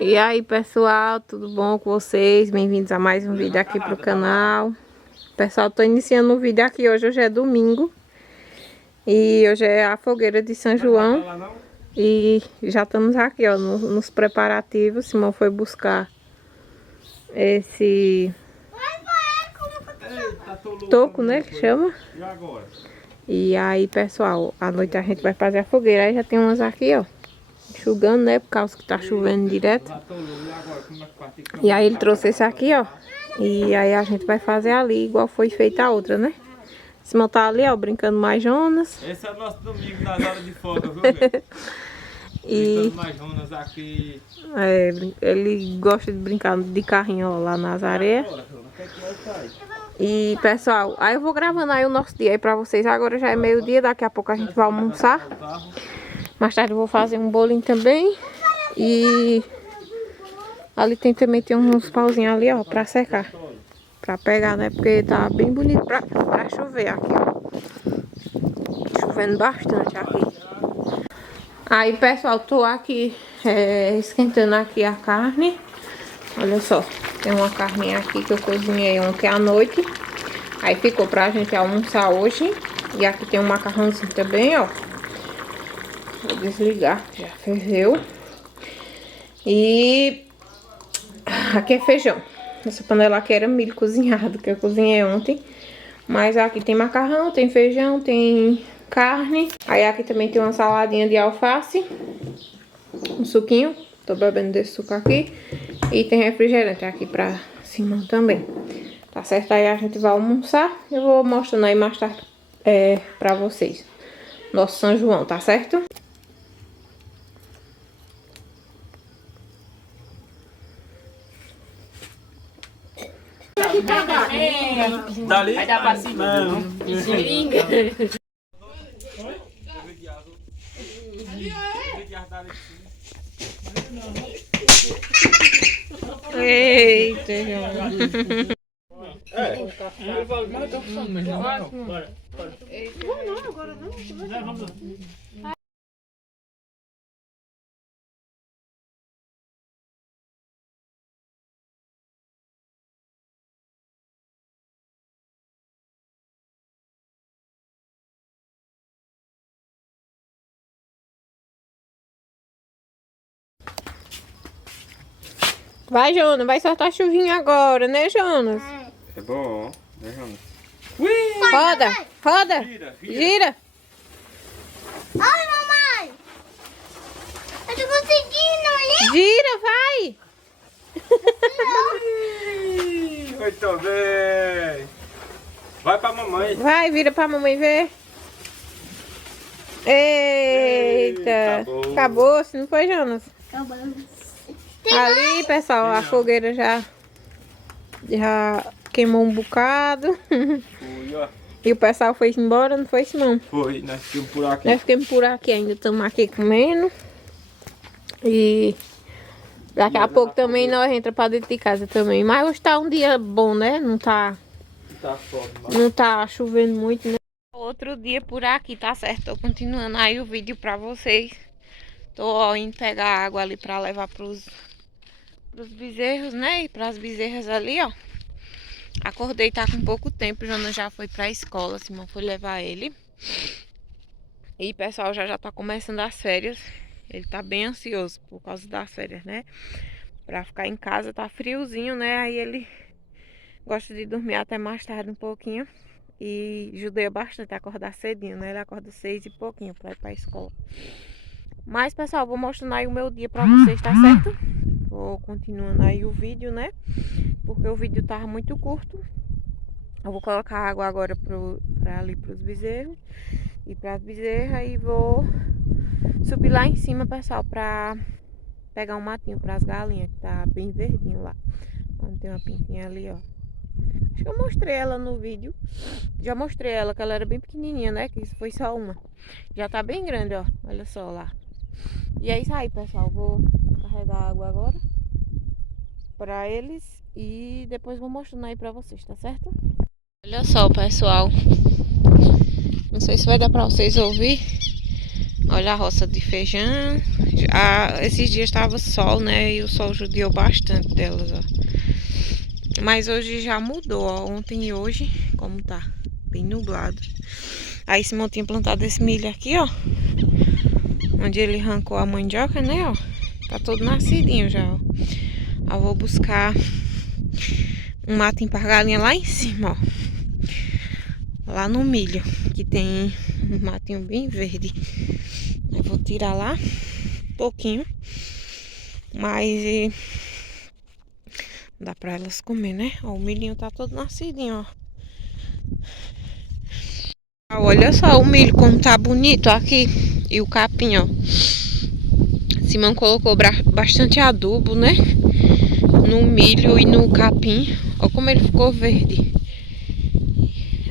E aí pessoal, tudo bom com vocês? Bem-vindos a mais um vídeo aqui pro canal. Pessoal, tô iniciando um vídeo aqui, hoje é domingo. E hoje é a fogueira de São João. E já estamos aqui, ó, nos preparativos. Simão foi buscar esse toco, né, que chama. E aí pessoal, à noite a gente vai fazer a fogueira. Aí já tem umas aqui, ó, enxugando, né, por causa que tá chovendo direto. E aí ele trouxe esse aqui, ó. E aí a gente vai fazer ali, igual foi feita a outra, né? Simão tá ali, ó, brincando mais Jonas. Esse é o nosso domingo nas horas de folga, viu, velho? E mais Jonas aqui. é, ele gosta de brincar de carrinho, ó, lá nas areias. E pessoal, aí eu vou gravando aí o nosso dia aí pra vocês. Agora já é meio-dia, daqui a pouco a gente vai almoçar. Mais tarde eu vou fazer um bolinho também. E ali também tem uns pauzinhos ali, ó, pra secar. Pra pegar, né? Porque tá bem bonito pra chover aqui, ó. Chovendo bastante aqui. Aí, pessoal, tô aqui esquentando aqui a carne. Olha só, tem uma carninha aqui que eu cozinhei ontem à noite. Aí ficou pra gente almoçar hoje. E aqui tem um macarrãozinho também, ó. Vou desligar, já ferveu. E aqui é feijão. Essa panela aqui era milho cozinhado, que eu cozinhei ontem. Mas aqui tem macarrão, tem feijão, tem carne. Aí aqui também tem uma saladinha de alface. Um suquinho. Tô bebendo desse suco aqui. E tem refrigerante aqui pra cima também. Tá certo? Aí a gente vai almoçar. Eu vou mostrando aí mais tarde pra vocês. Nosso São João, tá certo? Dali? Vai dar pra cima. Não. Seringa. Eita, João. Vai, Jonas, vai soltar chuvinha agora, né, Jonas? É bom, né, Jonas? Roda, roda, Gira, gira. Ai, mamãe! Eu tô conseguindo ali! Gira, vai. Muito bem. Vai pra mamãe. Vai, vira pra mamãe ver. Eita. Acabou. Acabou, se não foi, Jonas? Acabando. Ali, pessoal, a fogueira já queimou um bocado. Fui, ó. E o pessoal foi embora, não foi, Simão? Foi, nós ficamos por aqui. Nós ficamos por aqui ainda, estamos aqui comendo. E daqui a pouco também nós entramos pra dentro de casa também. Mas hoje tá um dia bom, né? Não tá chovendo muito, né? Outro dia por aqui, tá certo? Tô continuando aí o vídeo pra vocês. Tô indo pegar água ali pra levar pros bezerros, né? E pras bezerras ali, ó. Acordei, tá com pouco tempo. Jonas já foi pra escola, Simão foi levar ele. E pessoal, já tá começando as férias. Ele tá bem ansioso por causa das férias, né? Pra ficar em casa, tá friozinho, né? Aí ele gosta de dormir até mais tarde um pouquinho. E judia bastante a acordar cedinho, né? Ele acorda 6 e pouquinho pra ir pra escola. Mas, pessoal, vou mostrando aí o meu dia pra vocês, tá certo? Vou continuando aí o vídeo, né? Porque o vídeo tava muito curto. Eu vou colocar água agora pra ali pros bezerros e pras bezerras. E vou subir lá em cima, pessoal, pra pegar um matinho pras galinhas, que tá bem verdinho lá. Onde tem uma pintinha ali, ó. Acho que eu mostrei ela no vídeo. Já mostrei ela, que ela era bem pequenininha, né? Que isso foi só uma. Já tá bem grande, ó. Olha só lá. E é isso aí, pessoal. Vou carregar água agora pra eles e depois vou mostrando aí pra vocês, tá certo? Olha só, pessoal. Não sei se vai dar pra vocês ouvir, Olha a roça de feijão. Esses dias estava sol, né? E o sol judiou bastante delas, ó. Mas hoje já mudou, ó. Ontem e hoje, como tá bem nublado. Aí Simão tinha plantado esse milho aqui, ó. Onde ele arrancou a mandioca, né, ó. Tá todo nascidinho já, ó. Eu vou buscar um matinho para galinha lá em cima, ó. Lá no milho, que tem um matinho bem verde. Eu vou tirar lá um pouquinho. Mas dá pra elas comer, né? Ó, o milhinho tá todo nascidinho, ó. Olha só o milho como tá bonito aqui. E o capim, ó. Simão colocou bastante adubo, né? No milho e no capim. Olha como ele ficou verde.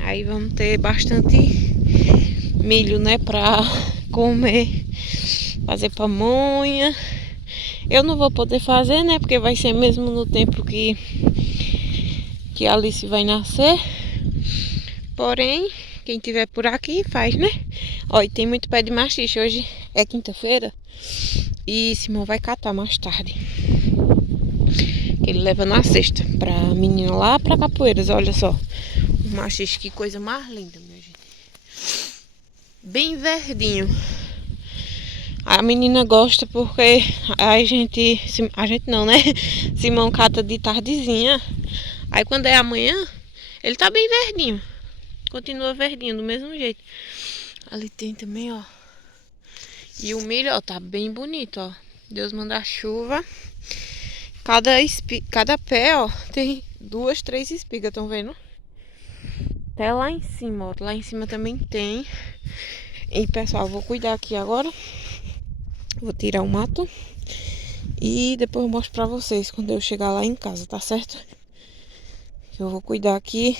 Aí vamos ter bastante milho, né? Pra comer. Fazer pamonha. Eu não vou poder fazer, né? Porque vai ser mesmo no tempo que a Alice vai nascer. Porém, quem tiver por aqui faz, né? Ó, e tem muito pé de maxixe. Hoje é quinta-feira. E Simão vai catar mais tarde. Ele leva na sexta pra menina lá pra Capoeiras. Olha só. O maxixe, que coisa mais linda, minha gente. Bem verdinho. A menina gosta porque a gente não, né? Simão cata de tardezinha. Aí quando é amanhã, ele tá bem verdinho. Continua verdinho, do mesmo jeito. Ali tem também, ó. E o milho, ó, tá bem bonito, ó. Deus manda chuva. Cada pé, ó, tem 2, 3 espigas, estão vendo? Até lá em cima, ó. Lá em cima também tem. E, pessoal, vou cuidar aqui agora. Vou tirar o mato. E depois eu mostro pra vocês quando eu chegar lá em casa, tá certo? Eu vou cuidar aqui.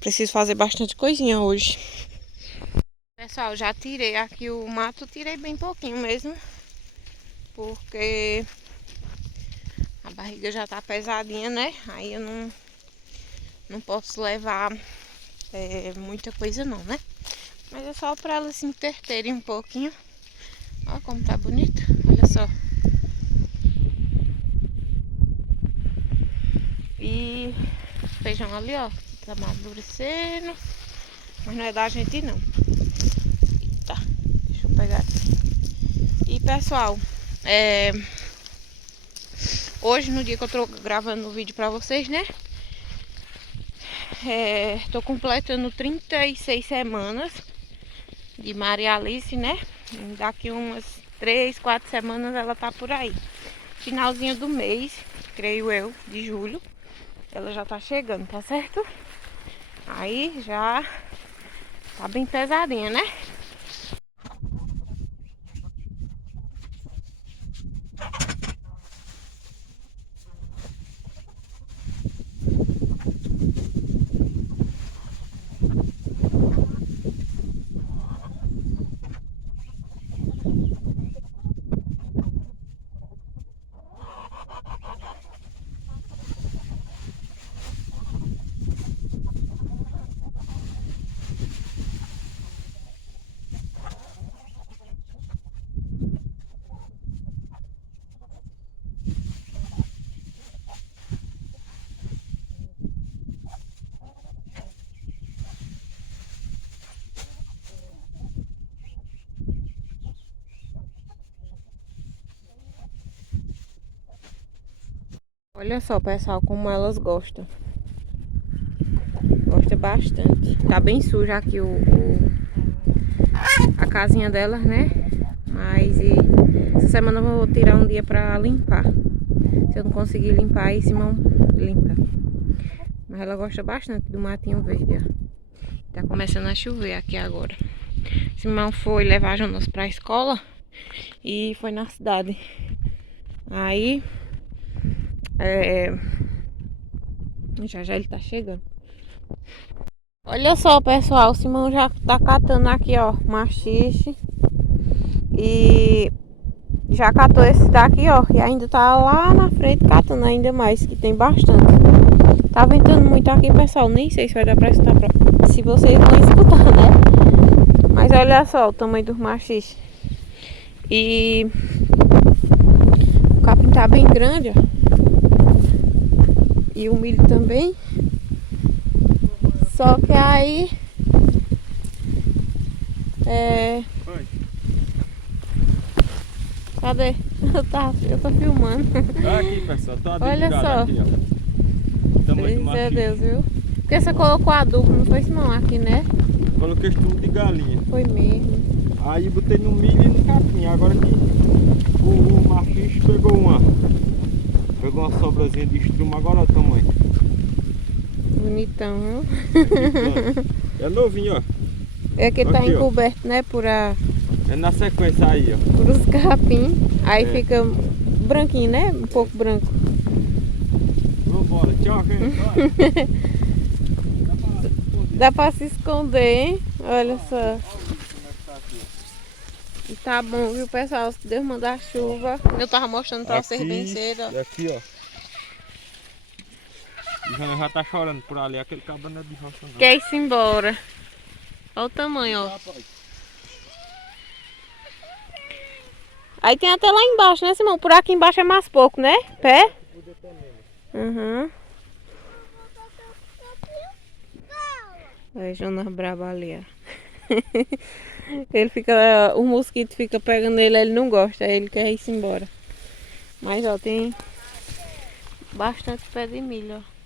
Preciso fazer bastante coisinha hoje. Pessoal, já tirei aqui o mato. Tirei bem pouquinho mesmo. Porque a barriga já tá pesadinha, né? Aí eu não posso levar muita coisa não, né? Mas é só pra elas se entreterem um pouquinho. Olha como tá bonito. Olha só. E feijão ali, ó. Tá amadurecendo. Mas não é da gente não. Eita, deixa eu pegar aqui. E pessoal, hoje no dia que eu tô gravando o vídeo pra vocês, né? Tô completando 36 semanas de Maria Alice, né? Daqui umas 3, 4 semanas ela tá por aí. Finalzinho do mês, creio eu, de julho, ela já tá chegando, tá certo? Aí já tá bem pesadinha, né? Olha só, pessoal, como elas gostam. Gosta bastante. Tá bem suja aqui a casinha delas, né? Mas essa semana eu vou tirar um dia pra limpar. Se eu não conseguir limpar, aí Simão limpa. Mas ela gosta bastante do matinho verde, ó. Tá começando a chover aqui agora. Simão foi levar a Jonas pra escola e foi na cidade. Aí já ele tá chegando. Olha só, pessoal, o Simão já tá catando aqui, ó, maxixe. E já catou esse daqui, ó. E ainda tá lá na frente catando ainda mais, que tem bastante. Tá ventando muito aqui, pessoal. Nem sei se vai dar pra escutar, se vocês vão escutar, né? Mas olha só o tamanho dos machis. E o capim tá bem grande, ó. E o milho também. Só que aí Oi. cadê? Eu tô filmando. Aqui, pessoal. Tô Olha admirado só. aqui, ó. Tamanho do Meu machixe. Deus, viu? Porque você colocou adubo, não foi isso não aqui, né? Coloquei estudo de galinha. Foi mesmo. Aí botei no milho e no capim. Agora que o machixe pegou uma sobrazinha de estrumo. Agora olha o tamanho. Bonitão, viu? É novinho, ó. É que tá Aqui, ó. encoberto, né? É na sequência aí, ó. Por os capim. Aí É. fica branquinho, né? Um pouco branco. Vambora. Tchau, gente. Dá pra se esconder, hein? Olha só. E tá bom, viu, pessoal? Se Deus mandar chuva. Eu tava mostrando pra vocês bem cedo, ó. E aqui, ó. Já tá chorando por ali. Aquele cabra não é de roça, não. Quer ir-se embora. Olha o tamanho, ó. Aí tem até lá embaixo, né, Simão? Por aqui embaixo é mais pouco, né? Pé? Uhum. Aí, Jonas brabo ali, ó. Ele fica... O mosquito fica pegando ele não gosta. Aí ele quer ir-se embora. Mas, ó, tem bastante pé de milho, ó.